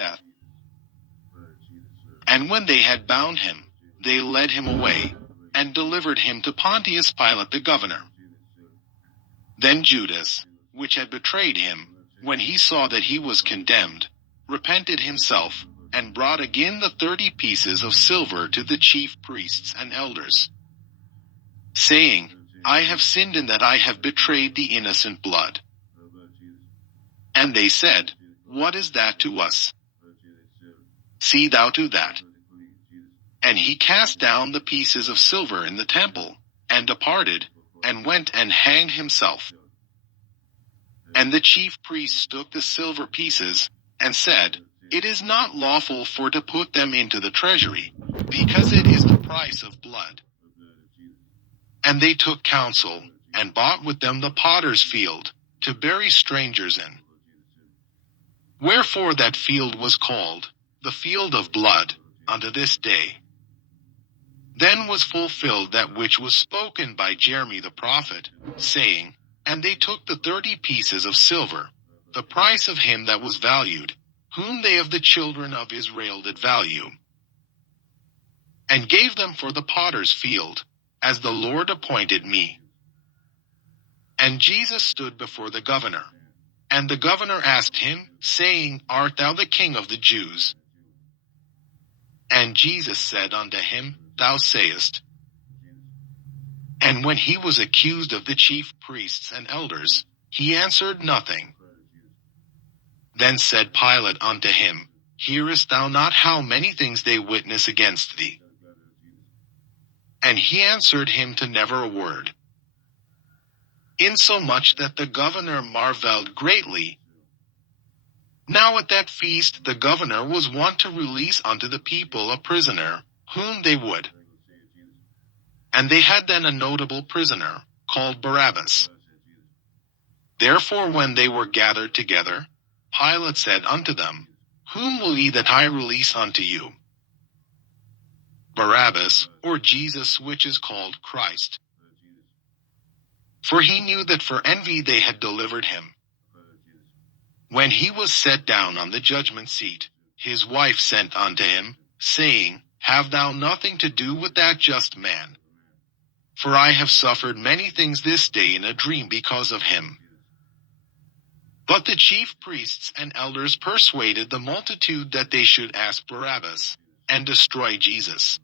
death. And when they had bound him, they led him away, and delivered him to Pontius Pilate the governor. Then Judas, which had betrayed him, when he saw that he was condemned, repented himself, and brought again the 30 pieces of silver to the chief priests and elders, saying, I have sinned in that I have betrayed the innocent blood. And they said, What is that to us? See thou to that. And he cast down the pieces of silver in the temple, and departed, and went and hanged himself. And the chief priests took the silver pieces, and said, It is not lawful for to put them into the treasury, because it is the price of blood. And they took counsel, and bought with them the potter's field, to bury strangers in. Wherefore that field was called, the field of blood, unto this day. Then was fulfilled that which was spoken by Jeremy the prophet, saying, And they took the 30 pieces of silver, the price of him that was valued, whom they of the children of Israel did value, and gave them for the potter's field, as the Lord appointed me. And Jesus stood before the governor. And the governor asked him, saying, Art thou the king of the Jews? And Jesus said unto him, Thou sayest. And when he was accused of the chief priests and elders, he answered nothing. Then said Pilate unto him, Hearest thou not how many things they witness against thee? And he answered him to never a word. Insomuch that the governor marveled greatly. Now at that feast the governor was wont to release unto the people a prisoner, whom they would. And they had then a notable prisoner, called Barabbas. Therefore when they were gathered together, Pilate said unto them, Whom will ye that I release unto you? Barabbas, or Jesus which is called Christ? For he knew that for envy they had delivered him. When he was set down on the judgment seat, his wife sent unto him, saying, Have thou nothing to do with that just man? For I have suffered many things this day in a dream because of him. But the chief priests and elders persuaded the multitude that they should ask Barabbas, and destroy Jesus.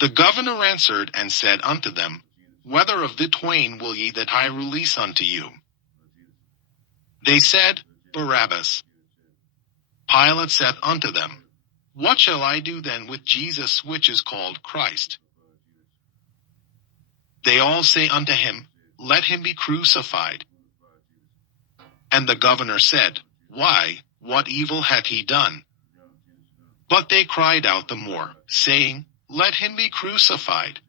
The governor answered and said unto them, Whether of the twain will ye that I release unto you? They said, Barabbas. Pilate said unto them, What shall I do then with Jesus which is called Christ? They all say unto him, Let him be crucified. And the governor said, Why, what evil hath he done? But they cried out the more, saying, Let him be crucified.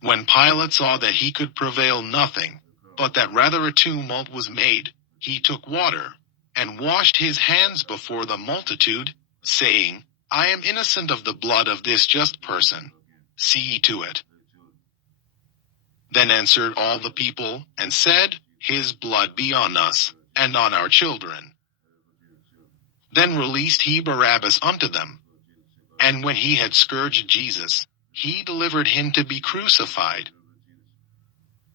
When Pilate saw that he could prevail nothing, but that rather a tumult was made, he took water, and washed his hands before the multitude, saying, I am innocent of the blood of this just person. See ye to it. Then answered all the people, and said, His blood be on us, and on our children. Then released he Barabbas unto them. And when he had scourged Jesus, he delivered him to be crucified.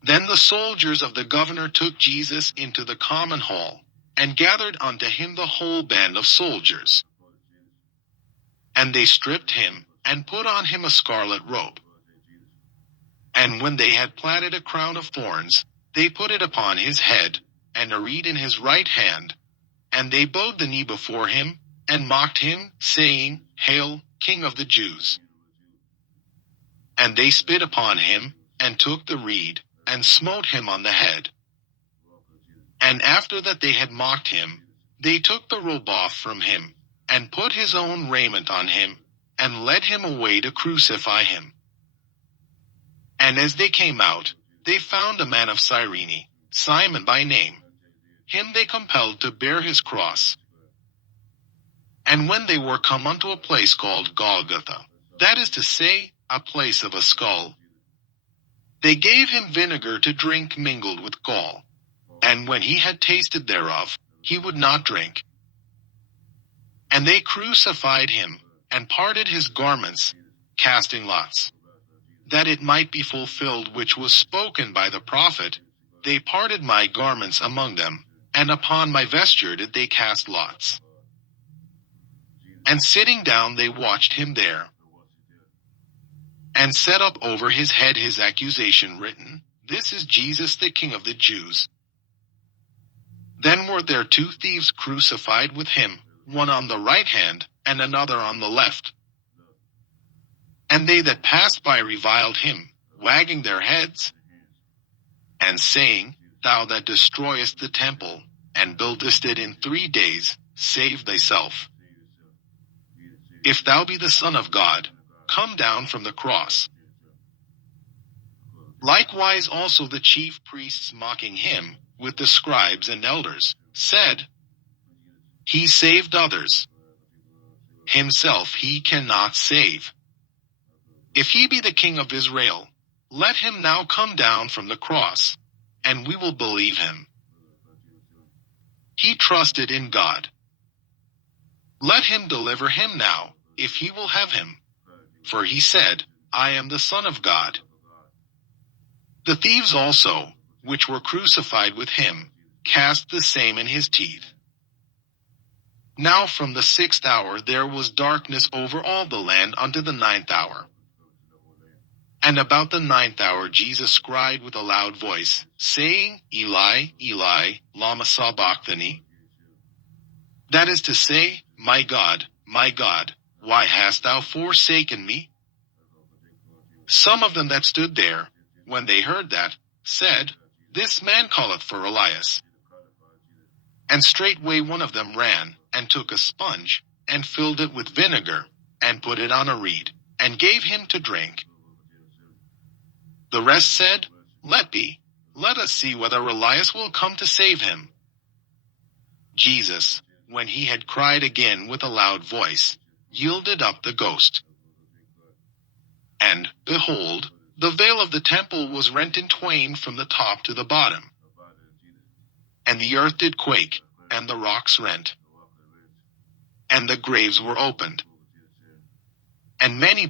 Then the soldiers of the governor took Jesus into the common hall, and gathered unto him the whole band of soldiers. And they stripped him, and put on him a scarlet robe. And when they had platted a crown of thorns, they put it upon his head, and a reed in his right hand. And they bowed the knee before him, and mocked him, saying, Hail, King of the Jews! And they spit upon him, and took the reed, and smote him on the head. And after that they had mocked him, they took the robe off from him, and put his own raiment on him, and led him away to crucify him. And as they came out, they found a man of Cyrene, Simon by name. Him they compelled to bear his cross. And when they were come unto a place called Golgotha, that is to say, a place of a skull, they gave him vinegar to drink mingled with gall. And when he had tasted thereof, he would not drink. And they crucified him, and parted his garments, casting lots. That it might be fulfilled which was spoken by the prophet, they parted my garments among them, and upon my vesture did they cast lots. And sitting down they watched him there, and set up over his head his accusation written, This is Jesus the King of the Jews. Then were there two thieves crucified with him, one on the right hand, and another on the left. And they that passed by reviled him, wagging their heads, and saying, Thou that destroyest the temple, and buildest it in 3 days, save thyself. If thou be the Son of God, come down from the cross. Likewise also the chief priests mocking him, with the scribes and elders, said, He saved others. Himself he cannot save. If he be the King of Israel, let him now come down from the cross, and we will believe him. He trusted in God. Let him deliver him now, if he will have him. For he said, I am the Son of God. The thieves also, which were crucified with him, cast the same in his teeth. Now from the 6th hour there was darkness over all the land unto the 9th hour. And about the 9th hour Jesus cried with a loud voice, saying, Eli, Eli, lama sabachthani? That is to say, my God, why hast thou forsaken me? Some of them that stood there, when they heard that, said, This man calleth for Elias. And straightway one of them ran, and took a sponge, and filled it with vinegar, and put it on a reed, and gave him to drink. The rest said, Let be, let us see whether Elias will come to save him. Jesus, when he had cried again with a loud voice, yielded up the ghost. And, behold, the veil of the temple was rent in twain from the top to the bottom. And the earth did quake, and the rocks rent. And the graves were opened. And many